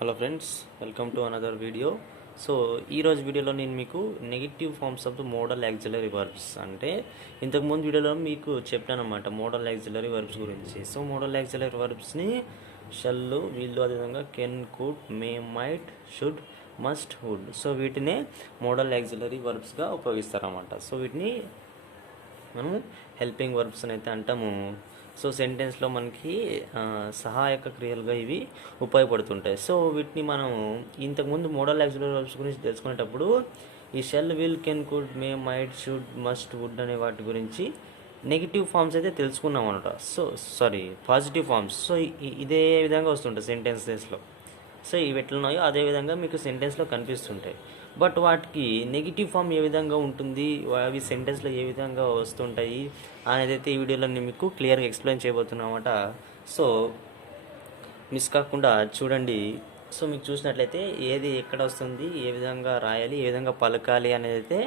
Hello friends, welcome to another video. So ఈరోజు వీడియోలో నేను మీకు negative forms of the modal auxiliary verbs అంటే ఇంతకుముందు వీడియోలో మీకు చెప్పాను అనమాట మోడల్ యాక్సిలరీ వర్బ్స్ గురించి. సో మోడల్ యాక్సిలరీ వర్బ్స్ని షల్, వీళ్ళు, అదేవిధంగా can, could, may, might, should, must, would. So వీటినే మోడల్ యాక్సిలరీ వర్బ్స్గా ఉపయోగిస్తారన్నమాట. సో వీటిని మనము హెల్పింగ్ వర్బ్స్ అని అయితే అంటాము. సో సెంటెన్స్లో మనకి సహాయక క్రియలుగా ఇవి ఉపయోగపడుతుంటాయి. సో వీటిని మనం ఇంతకుముందు మోడల్ యాక్సిలరీ వర్బ్స్ గురించి తెలుసుకునేటప్పుడు ఈ shall, will, can, could, may, might, should, must, would అనే వాటి గురించి నెగిటివ్ ఫార్మ్స్ అయితే తెలుసుకున్నాం అనమాట. Positive forms. సో ఇదే విధంగా వస్తుంటాయి సెంటెన్సెస్లో. సో ఇవి ఎట్లున్నాయో అదే విధంగా మీకు సెంటెన్స్లో కనిపిస్తుంటాయి. బట్ వాటికి నెగిటివ్ ఫామ్ ఏ విధంగా ఉంటుంది, అవి సెంటెన్స్లో ఏ విధంగా వస్తుంటాయి అనేది అయితే ఈ వీడియోలో నేను మీకు క్లియర్గా ఎక్స్ప్లెయిన్ చేయబోతున్నా అన్నమాట. సో మిస్ కాకుండా చూడండి. సో మీకు చూసినట్లయితే ఏది ఎక్కడ వస్తుంది, ఏ విధంగా రాయాలి, ఏ విధంగా పలకాలి అనేది అయితే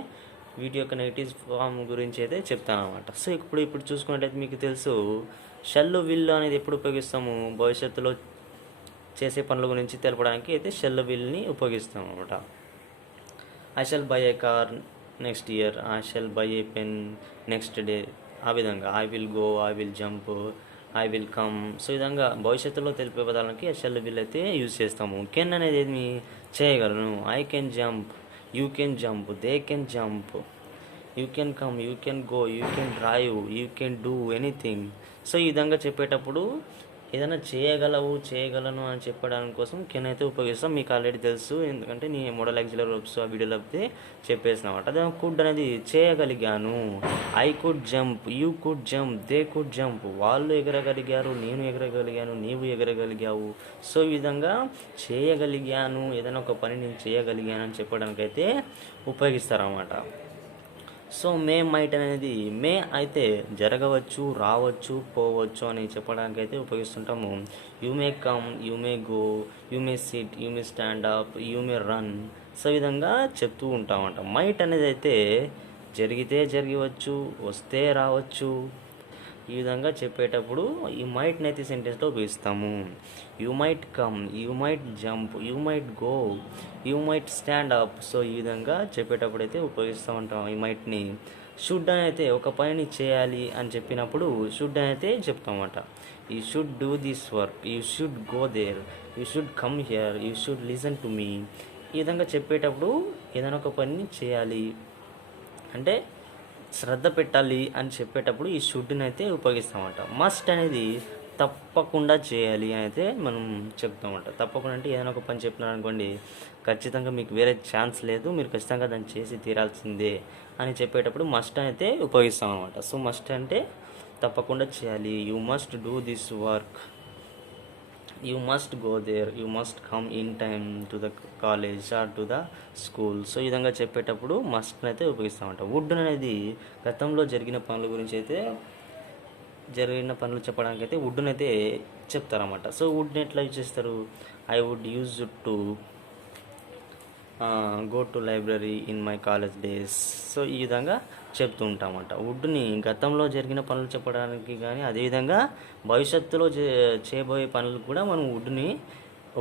వీటి యొక్క నెగిటివ్ ఫామ్ గురించి అయితే చెప్తాను అనమాట. సో ఇప్పుడు చూసుకున్నట్లయితే మీకు తెలుసు షెల్, విల్ అనేది ఎప్పుడు ఉపయోగిస్తాము, భవిష్యత్తులో చేసే పనుల గురించి తెలపడానికి అయితే షెల్, విల్ని ఉపయోగిస్తాం అనమాట. I shall by A car next year, I shall by a pen next day. ఆ విధంగా I will go, I will jump, I will come. So ఈ విధంగా భవిష్యత్తులో తెలిపే పదాలకి షెల్, విల్ అయితే యూజ్ చేస్తాము. కెన్ అనేది ఏమి చేయగలను, I can jump, you can jump, they can jump, you can come, you can go, you can drive, you can do anything. So ఈ విధంగా చెప్పేటప్పుడు ఏదైనా చేయగలను అని చెప్పడానికి కోసం కెన్ అయితే ఉపయోగిస్తాం. మీకు ఆల్రెడీ తెలుసు, ఎందుకంటే నీ మోడల్ యాక్సిలరీ వర్బ్స్ ఆ వీడియోలో అయితే చెప్పేసిన అనమాట. అదే కుడ్ అనేది చేయగలిగాను, I could jump, you could jump, they could jump. వాళ్ళు ఎగరగలిగారు, నేను ఎగరగలిగాను, నీవు ఎగరగలిగావు. సో ఈ విధంగా చేయగలిగాను, ఏదైనా ఒక పని నేను చేయగలిగాను అని చెప్పడానికైతే ఉపయోగిస్తారన్నమాట. సో మే, మైట్ అనేది మే అయితే జరగవచ్చు, రావచ్చు, పోవచ్చు అని చెప్పడానికి అయితే ఉపయోగిస్తుంటాము. You may come, you may go, you may sit, you may stand up, you may run. So ఈ విధంగా చెప్తూ ఉంటామంట. మైట్ అనేది అయితే జరిగితే జరగవచ్చు, వస్తే రావచ్చు. ఈ విధంగా చెప్పేటప్పుడు ఈ మైట్ని అయితే సెంటెన్స్లో ఉపయోగిస్తాము. You might come, you might jump, you might go, you might stand up. So ఈ విధంగా చెప్పేటప్పుడు అయితే ఉపయోగిస్తూ ఉంటాం ఈ మైట్ని. షుడ్ అని అయితే ఒక పనిని చేయాలి అని చెప్పినప్పుడు షుడ్ అని అయితే చెప్తామన్నమాట. You should do this work, you should go there, you should come here, you should listen to me. ఈ విధంగా చెప్పేటప్పుడు ఏదైనా ఒక పనిని చేయాలి అంటే శ్రద్ధ పెట్టాలి అని చెప్పేటప్పుడు ఈ షుడ్ని అయితే ఉపయోగిస్తామన్నమాట. మస్ట్ అనేది తప్పకుండా చేయాలి అని అయితే మనం చెప్తామన్నమాట. తప్పకుండా అంటే ఏదైనా ఒక పని చెప్పినారనుకోండి, ఖచ్చితంగా మీకు వేరే ఛాన్స్ లేదు, మీరు ఖచ్చితంగా దాన్ని చేసి తీరాల్సిందే అని చెప్పేటప్పుడు మస్ట్ అయితే ఉపయోగిస్తాం అనమాట. సో మస్ట్ అంటే తప్పకుండా చేయాలి. You must do this work, you must go there, you must come in time to the college or to the school. So ఈ విధంగా చెప్పేటప్పుడు మస్ట్ అయితే ఉపయోగిస్తామంట. వుడ్ అనేది గతంలో జరిగిన పనుల గురించి అయితే చెప్పడానికి అయితే వుడ్ని అయితే చెప్తారన్నమాట. సో వుడ్ని ఎట్లా యూజ్ చేస్తారు, I would use to go to library in my college days. So ఈ విధంగా చెప్తూ ఉంటామంట. వుడ్ని గతంలో జరిగిన పనులు చెప్పడానికి కానీ, అదేవిధంగా భవిష్యత్తులో చేయబోయే పనులకు కూడా మనం వుడ్ని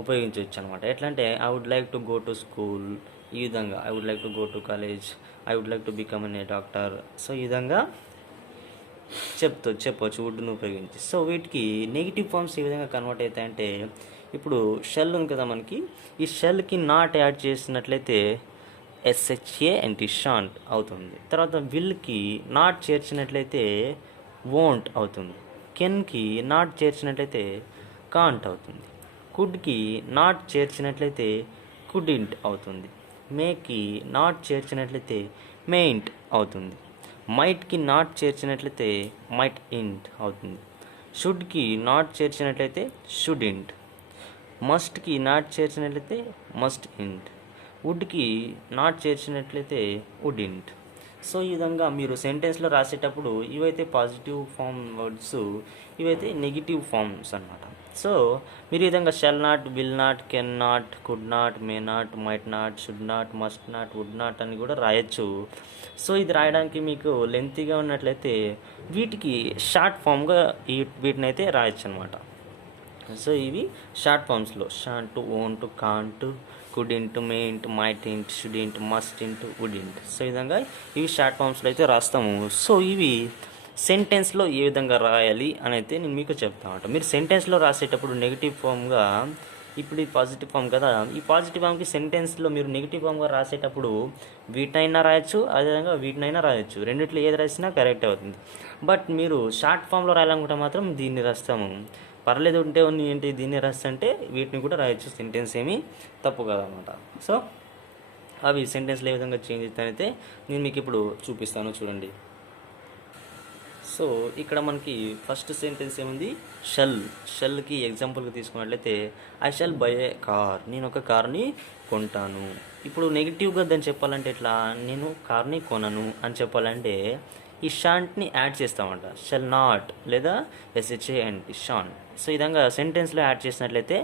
ఉపయోగించవచ్చు అనమాట. ఎట్లా అంటే I would like to go to school, ఈ విధంగా I would like to go to college, I would like to become a doctor. So ఈ విధంగా చెప్పవచ్చు వుడ్ని ఉపయోగించి. సో వీటికి నెగిటివ్ ఫార్మ్స్ ఏ విధంగా కన్వర్ట్ అవుతాయంటే, ఇప్పుడు షెల్ ఉంది కదా మనకి, ఈ షెల్కి నాట్ యాడ్ చేసినట్లయితే SHANT షాంట్ అవుతుంది. తర్వాత విల్కి నాట్ చేర్చినట్లయితే వోంట్ అవుతుంది. కెన్కి నాట్ చేర్చినట్లయితే కాంట్ అవుతుంది. కుడ్కి నాట్ చేర్చినట్లయితే కుడింట్ అవుతుంది. మేకి నాట్ చేర్చినట్లయితే మెయింట్ అవుతుంది. మైట్కి నాట్ చేర్చినట్లయితే మైట్ ఇంట్ అవుతుంది. షుడ్కి నాట్ చేర్చినట్లయితే షుడ్ ఇంట్. మస్ట్కి నాట్ చేర్చినట్లయితే మస్ట్ ఇంట్. వుడ్కి నాట్ చేర్చినట్లయితే వుడ్ ఇంట్. సో ఈ విధంగా మీరు సెంటెన్స్లో రాసేటప్పుడు ఇవైతే పాజిటివ్ ఫామ్ వర్డ్స్, ఇవైతే నెగిటివ్ ఫామ్స్ అన్నమాట. సో మీరు ఈ విధంగా shall not, will not, can not, could not, may not, might not, should not, must not, would not అని కూడా రాయొచ్చు. సో ఇది రాయడానికి మీకు లెంతీగా ఉన్నట్లయితే వీటికి షార్ట్ ఫామ్గా వీటిని అయితే రాయొచ్చు అనమాట. సో ఇవి షార్ట్ ఫామ్స్లో shan't, won't, can't, couldn't, mayn't, mightn't, shouldn't, mustn't, wouldn't. So ఈ విధంగా ఇవి షార్ట్ ఫామ్స్లో అయితే రాస్తాము. సో ఇవి సెంటెన్స్లో ఏ విధంగా రాయాలి అని అయితే నేను మీకు చెప్తాను. మీరు సెంటెన్స్లో రాసేటప్పుడు నెగిటివ్ ఫామ్గా, ఇప్పుడు ఈ పాజిటివ్ ఫామ్ కదా, ఈ పాజిటివ్ ఫామ్కి సెంటెన్స్లో మీరు నెగిటివ్ ఫామ్గా రాసేటప్పుడు వీటినైనా రాయొచ్చు, అదేవిధంగా వీటినైనా రాయొచ్చు. రెండిట్లో ఏది రాసినా కరెక్ట్ అవుతుంది. బట్ మీరు షార్ట్ ఫామ్లో రాయాలనుకుంటే మాత్రం దీన్ని రాస్తాము. పర్లేదు ఉంటే ఏంటి దీన్ని రాస్తే వీటిని కూడా రాయొచ్చు, సెంటెన్స్ ఏమీ తప్పు కాదనమాట. సో అవి సెంటెన్స్లో ఏ విధంగా చేంజ్ చేస్తానైతే నేను మీకు ఇప్పుడు చూపిస్తాను, చూడండి. సో ఇక్కడ మనకి ఫస్ట్ సెంటెన్స్ ఏముంది, షెల్కి ఎగ్జాంపుల్గా తీసుకున్నట్లయితే I shall by A car, నేను ఒక కార్ని కొంటాను. ఇప్పుడు నెగిటివ్గా దాన్ని చెప్పాలంటే ఎట్లా, నేను కార్ని కొనను అని చెప్పాలంటే ఈ షాంట్ని యాడ్ చేస్తామంట, షెల్ నాట్ లేదా SHANT షాంట్. సో ఈ విధంగా సెంటెన్స్లో యాడ్ చేసినట్లయితే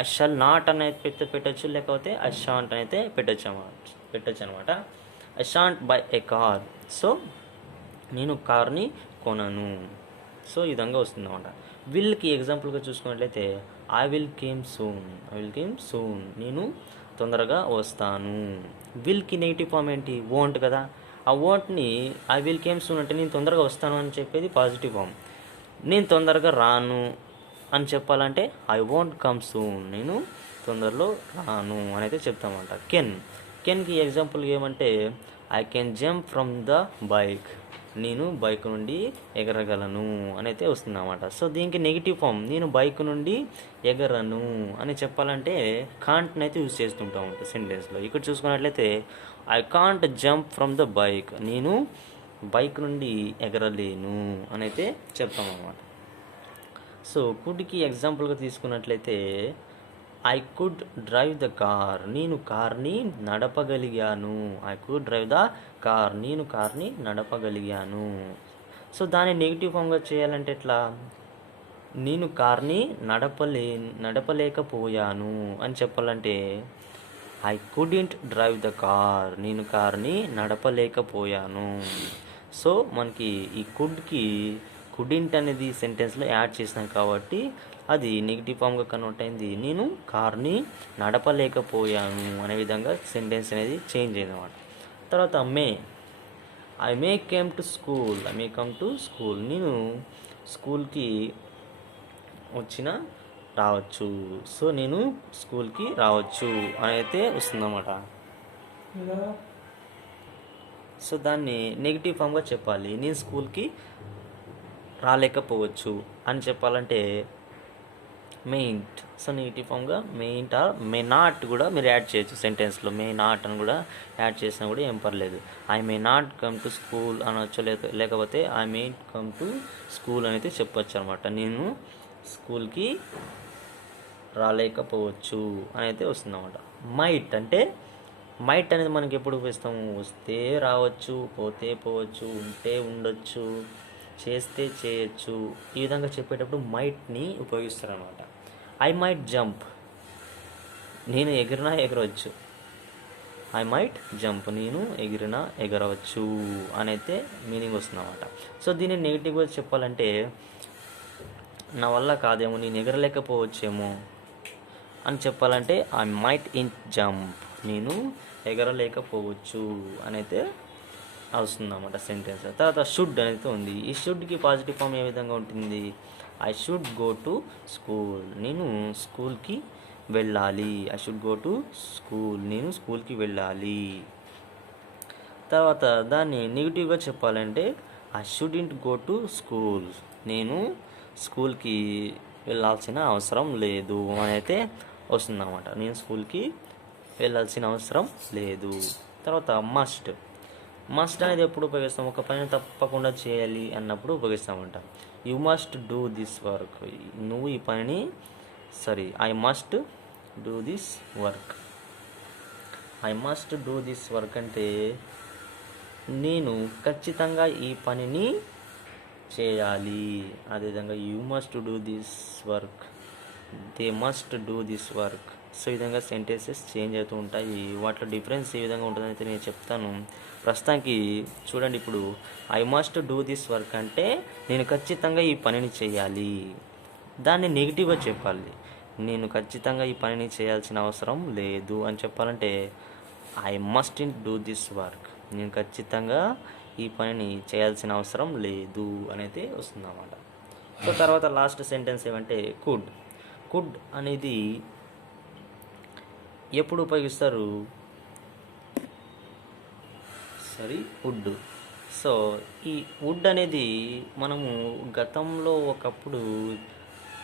ఐ షెల్ నాట్ అనేది పెట్టచ్చు, లేకపోతే ఐ షాంట్ అయితే పెట్టచ్చు అనమాట. I shan't by A car, so నేను కార్ని కొనను. సో ఈ విధంగా వస్తుంది అనమాట. విల్కి ఎగ్జాంపుల్గా చూసుకున్నట్లయితే ఐ విల్ కేమ్ సూన్, నేను తొందరగా వస్తాను. విల్కి నెగిటివ్ ఫామ్ ఏంటి, వోంట్ కదా. ఆ వోంట్ని ఐ విల్ కేమ్ సూన్ అంటే నేను తొందరగా వస్తాను అని చెప్పేది పాజిటివ్ ఫామ్. నేను తొందరగా రాను అని చెప్పాలంటే ఐ వోంట్ కమ్ సూన్, నేను తొందరలో రాను అని అయితే చెప్తామంట. కెన్కి ఎగ్జాంపుల్ ఏమంటే I can jump from the bike, నేను బైక్ నుండి ఎగరగలను అని అయితే వస్తుంది అన్నమాట. సో దీనికి నెగిటివ్ ఫామ్, నేను బైక్ నుండి ఎగరను అని చెప్పాలంటే కాంట్ని అయితే యూజ్ చేస్తుంటాం సెంటెన్స్లో. ఇక్కడ చూసుకున్నట్లయితే I can't jump from the bike, నేను బైక్ నుండి ఎగరలేను అని అయితే చెప్తాం అన్నమాట. సో కుడ్కి ఎగ్జాంపుల్గా తీసుకున్నట్లయితే I could drive the car, నేను కార్ని నడపగలిగాను. I could drive the car, నేను కార్ని నడపగలిగాను. సో దాన్ని నెగిటివ్ ఫామ్గా చేయాలంటే ఎట్లా, నేను కార్ని నడపలేకపోయాను అని చెప్పాలంటే I couldn't drive the car, నేను కార్ని నడపలేకపోయాను. సో మనకి ఈ కుడింట్ అనేది సెంటెన్స్లో యాడ్ చేసినాం కాబట్టి అది నెగిటివ్ ఫామ్గా కన్వర్ట్ అయింది. నేను కార్ని నడపలేకపోయాను అనే విధంగా సెంటెన్స్ అనేది చేంజ్ అయింది అన్నమాట. తర్వాత I may come to school, నేను స్కూల్కి రావచ్చు. సో నేను స్కూల్కి రావచ్చు అని అయితే వస్తుందన్నమాట. సో దాన్ని నెగిటివ్ ఫామ్గా చెప్పాలి. నేను స్కూల్కి రాలేకపోవచ్చు అని చెప్పాలంటే మెయింట్. సో నెగిటివ్ ఫామ్గా మెయింట్ ఆర్ మే నాట్ కూడా మీరు యాడ్ చేయొచ్చు సెంటెన్స్లో. మే నాట్ అని కూడా యాడ్ చేసినా కూడా ఏం పర్లేదు. I may not come to school అనొచ్చు, లేకపోతే I may come to school అని అయితే చెప్పొచ్చు అనమాట. నేను స్కూల్కి రాలేకపోవచ్చు అని అయితే వస్తుందన్నమాట. మైట్ అనేది మనకి ఎప్పుడు ఉపయోగిస్తాము, వస్తే రావచ్చు, పోతే పోవచ్చు, ఉంటే ఉండొచ్చు, చేస్తే చేయొచ్చు. ఈ విధంగా చెప్పేటప్పుడు మైట్ని ఉపయోగిస్తారనమాట. ఐ మైట్ జంప్, నేను ఎగిరినా ఎగరవచ్చు. ఐ మైట్ జంప్, నేను ఎగిరినా ఎగరవచ్చు అని అయితే మీనింగ్ వస్తుందన్నమాట. సో దీన్ని నెగిటివ్గా చెప్పాలంటే నా వల్ల కాదేమో, నేను ఎగరలేకపోవచ్చేమో అని చెప్పాలంటే ఐ మైట్ ఇంట్ జంప్, నేను ఎగరలేకపోవచ్చు అని అయితే వస్తుందన్నమాట సెంటెన్స్. తర్వాత షుడ్ అనేది ఉంది. ఈ షుడ్కి పాజిటివ్ ఫామ్ ఏ విధంగా ఉంటుంది, I should go to school, నేను స్కూల్కి వెళ్ళాలి. I should go to school, నేను స్కూల్కి వెళ్ళాలి. తర్వాత దాన్ని నెగిటివ్గా చెప్పాలంటే ఐ షుడింట్ గో టు స్కూల్, నేను స్కూల్కి వెళ్ళాల్సిన అవసరం లేదు అని అయితే వస్తుందన్నమాట. నేను స్కూల్కి వెళ్ళాల్సిన అవసరం లేదు. తర్వాత మస్ట్ అనేది ఎప్పుడు ఉపయోగిస్తాం, ఒక పని తప్పకుండా చేయాలి అన్నప్పుడు ఉపయోగిస్తామంట. You must do this work, నువ్వు ఈ పనిని I must do this work అంటే నేను ఖచ్చితంగా ఈ పనిని చేయాలి. అదేవిధంగా you must do this work, they must do this work. So ఈ విధంగా సెంటెన్సెస్ చేంజ్ అవుతూ ఉంటాయి. వాటిలో డిఫరెన్స్ ఏ విధంగా ఉంటుందని అయితే నేను చెప్తాను. ప్రస్తుతానికి చూడండి, ఇప్పుడు I must do this work అంటే నేను ఖచ్చితంగా ఈ పనిని చేయాలి. దాన్ని నెగిటివ్గా చెప్పాలి. నేను ఖచ్చితంగా ఈ పనిని చేయాల్సిన అవసరం లేదు అని చెప్పాలంటే I must in do this work. నేను ఖచ్చితంగా ఈ పనిని చేయాల్సిన అవసరం లేదు అనేది వస్తుందన్నమాట. సో తర్వాత లాస్ట్ సెంటెన్స్ ఏమంటే కుడ్. కుడ్ అనేది ఎప్పుడు ఉపయోగిస్తారు? వుడ్. సో ఈ వుడ్ అనేది మనము గతంలో ఒకప్పుడు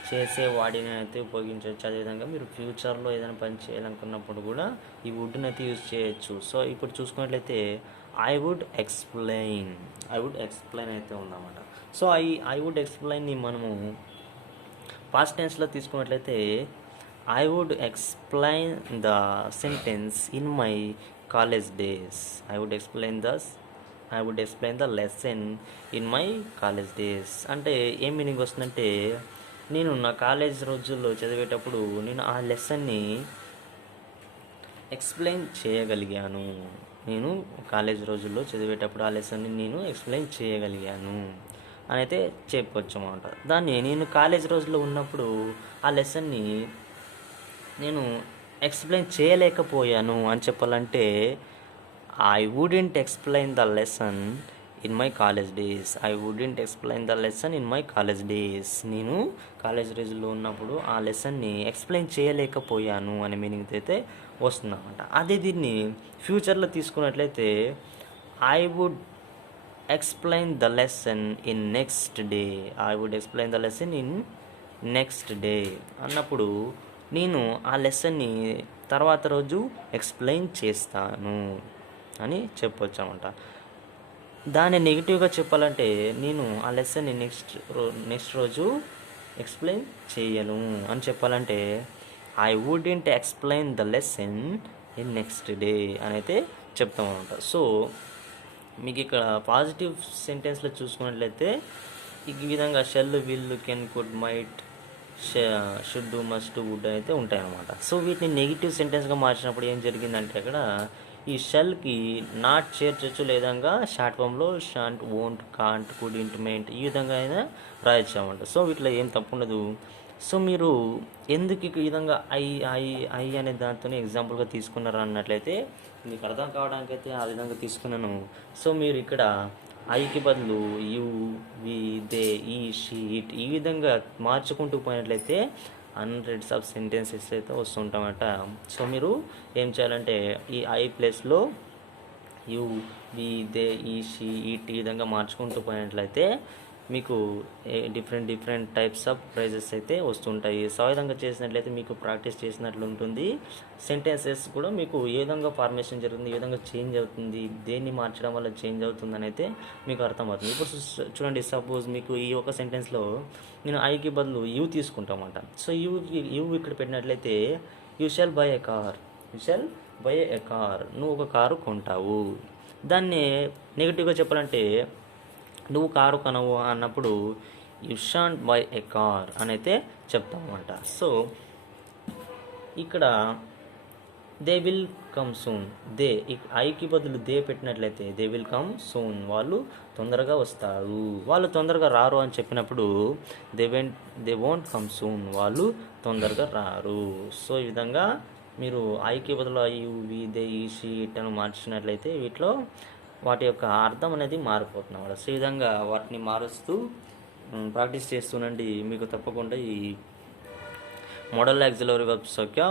చేసే వాడిని అయితే ఉపయోగించవచ్చు. అదేవిధంగా మీరు ఫ్యూచర్లో ఏదైనా పని చేయాలనుకున్నప్పుడు కూడా ఈ వుడ్ని అయితే యూజ్ చేయొచ్చు. సో ఇప్పుడు చూసుకున్నట్లయితే ఐ వుడ్ ఎక్స్ప్లెయిన్ అయితే ఉందన్నమాట. సో ఐ వుడ్ ఎక్స్ప్లెయిన్ని మనము పాస్ట్ టెన్స్లో తీసుకున్నట్లయితే I would explain the sentence in my college days. I would explain the lesson in my college days. అంటే ఏం మీనింగ్ వస్తుందంటే నేను నా కాలేజ్ రోజుల్లో చదివేటప్పుడు నేను ఆ లెసన్ని ఎక్స్ప్లెయిన్ చేయగలిగాను. నేను కాలేజ్ రోజుల్లో చదివేటప్పుడు ఆ లెసన్ని నేను ఎక్స్ప్లెయిన్ చేయగలిగాను అని అయితే చెప్పొచ్చు అన్నమాట. దాన్ని నేను కాలేజ్ రోజుల్లో ఉన్నప్పుడు ఆ లెసన్ని నేను ఎక్స్ప్లెయిన్ చేయలేకపోయాను అని చెప్పాలంటే I wouldn't explain the lesson in my college days. నేను కాలేజ్ రోజుల్లో ఉన్నప్పుడు ఆ లెసన్ని ఎక్స్ప్లెయిన్ చేయలేకపోయాను అనే మీనింగ్ అయితే వస్తుందన్నమాట. అదే దీన్ని ఫ్యూచర్లో తీసుకున్నట్లయితే I would explain the lesson in next day అన్నప్పుడు నేను ఆ లెసన్ని తర్వాత రోజు ఎక్స్ప్లెయిన్ చేస్తాను అని చెప్పొచ్చు అన్నమాట. దాన్ని నెగిటివ్గా చెప్పాలంటే నేను ఆ లెసన్ని నెక్స్ట్ రోజు ఎక్స్ప్లెయిన్ చేయను అని చెప్పాలంటే I wouldn't explain the lesson in next day అని అయితే చెప్తాం అనమాట. సో మీకు ఇక్కడ పాజిటివ్ సెంటెన్స్లో చూసుకున్నట్లయితే ఈ విధంగా shall, will, can, could, might, should, must, would అయితే ఉంటాయి అన్నమాట. సో వీటిని నెగిటివ్ సెంటెన్స్గా మార్చినప్పుడు ఏం జరిగిందంటే అక్కడ ఈ షెల్కి నాట్ చేర్చొచ్చు, లేదా షార్ట్ ఫామ్లో shan't, won't, can't, could, intimate ఈ విధంగా అయినా రాయొచ్చు అన్నమాట. సో వీటిలో ఏం తప్పు ఉండదు. సో మీరు ఎందుకు ఈ విధంగా ఐ అనే దాంతో ఎగ్జాంపుల్గా తీసుకున్నారు అన్నట్లయితే మీకు అర్థం కావడానికి అయితే ఆ విధంగా తీసుకున్నాను. సో మీరు ఇక్కడ ఐకి బదులు యు, వి, దే, ఈ, షీ, ఇట్ ఈ విధంగా మార్చుకుంటూ పోయినట్లయితే హండ్రెడ్స్ ఆఫ్ సెంటెన్సెస్ అయితే వస్తుంటామట. సో మీరు ఏం చేయాలంటే ఈ ఐ ప్లేస్లో యు, వి, దే, ఈ, షీ, ఇట్ ఈ విధంగా మార్చుకుంటూ పోయినట్లయితే మీకు డిఫరెంట్ టైప్స్ ఆఫ్ ప్రైజెస్ అయితే వస్తుంటాయి. సో ఆ విధంగా చేసినట్లయితే మీకు ప్రాక్టీస్ చేసినట్లు ఉంటుంది. సెంటెన్సెస్ కూడా మీకు ఏ విధంగా ఫార్మేషన్ జరుగుతుంది, ఏ విధంగా చేంజ్ అవుతుంది, దేన్ని మార్చడం వల్ల చేంజ్ అవుతుందని అయితే మీకు అర్థమవుతుంది. ఇప్పుడు చూడండి, సపోజ్ మీకు ఈ ఒక సెంటెన్స్లో నేను ఐకి బదులు యూ తీసుకుంటామంట. సో యూ ఇక్కడ పెట్టినట్లయితే you shawl by a car, నువ్వు ఒక కారు కొంటావు. దాన్ని నెగిటివ్గా చెప్పాలంటే నువ్వు కారు కొనవు అన్నప్పుడు you shan't by a car అని అయితే చెప్తామన్నమాట. సో ఇక్కడ దే విల్ కమ్ సూన్, ఐకి బదులు దే పెట్టినట్లయితే దే విల్ కమ్ సూన్, వాళ్ళు తొందరగా వస్తారు. వాళ్ళు తొందరగా రారు అని చెప్పినప్పుడు దే వోంట్ కమ్ సూన్, వాళ్ళు తొందరగా రారు. సో ఈ విధంగా మీరు ఐకి బదులు ఐ, యు, వి, దే, ఈ, షీ, ఇట్ అని మార్చినట్లయితే వీటిలో వాటి యొక్క అర్థం అనేది మారిపోతుంది అన్నమాట. సో ఈ విధంగా వాటిని మారుస్తూ ప్రాక్టీస్ చేస్తూనండి. మీకు తప్పకుండా ఈ మోడల్ ఆక్సిలరీ వర్బ్స్ యొక్క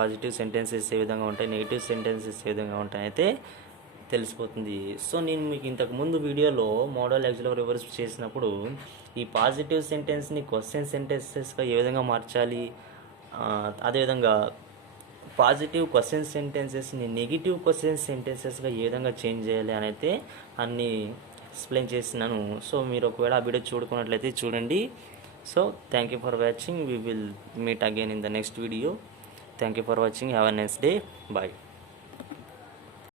పాజిటివ్ సెంటెన్సెస్ ఏ విధంగా ఉంటాయి, నెగిటివ్ సెంటెన్సెస్ ఏ విధంగా ఉంటాయి అయితే తెలిసిపోతుంది. సో నేను మీకు ఇంతకుముందు వీడియోలో మోడల్ ఆక్సిలరీ వర్బ్స్ చేసినప్పుడు ఈ పాజిటివ్ సెంటెన్స్ని క్వశ్చన్ సెంటెన్సెస్గా ఏ విధంగా మార్చాలి, అదేవిధంగా పాజిటివ్ క్వశ్చన్ సెంటెన్సెస్ని నెగిటివ్ క్వశ్చన్ సెంటెన్సెస్గా ఏ విధంగా చేంజ్ చేయాలి అని అయితే అన్నీ ఎక్స్ప్లెయిన్ చేసినాను. సో మీరు ఒకవేళ ఆ వీడియో చూడుకున్నట్లయితే చూడండి. So thank you for watching. We will meet again in the next video. Thank you for watching. Have a nice day. Bye.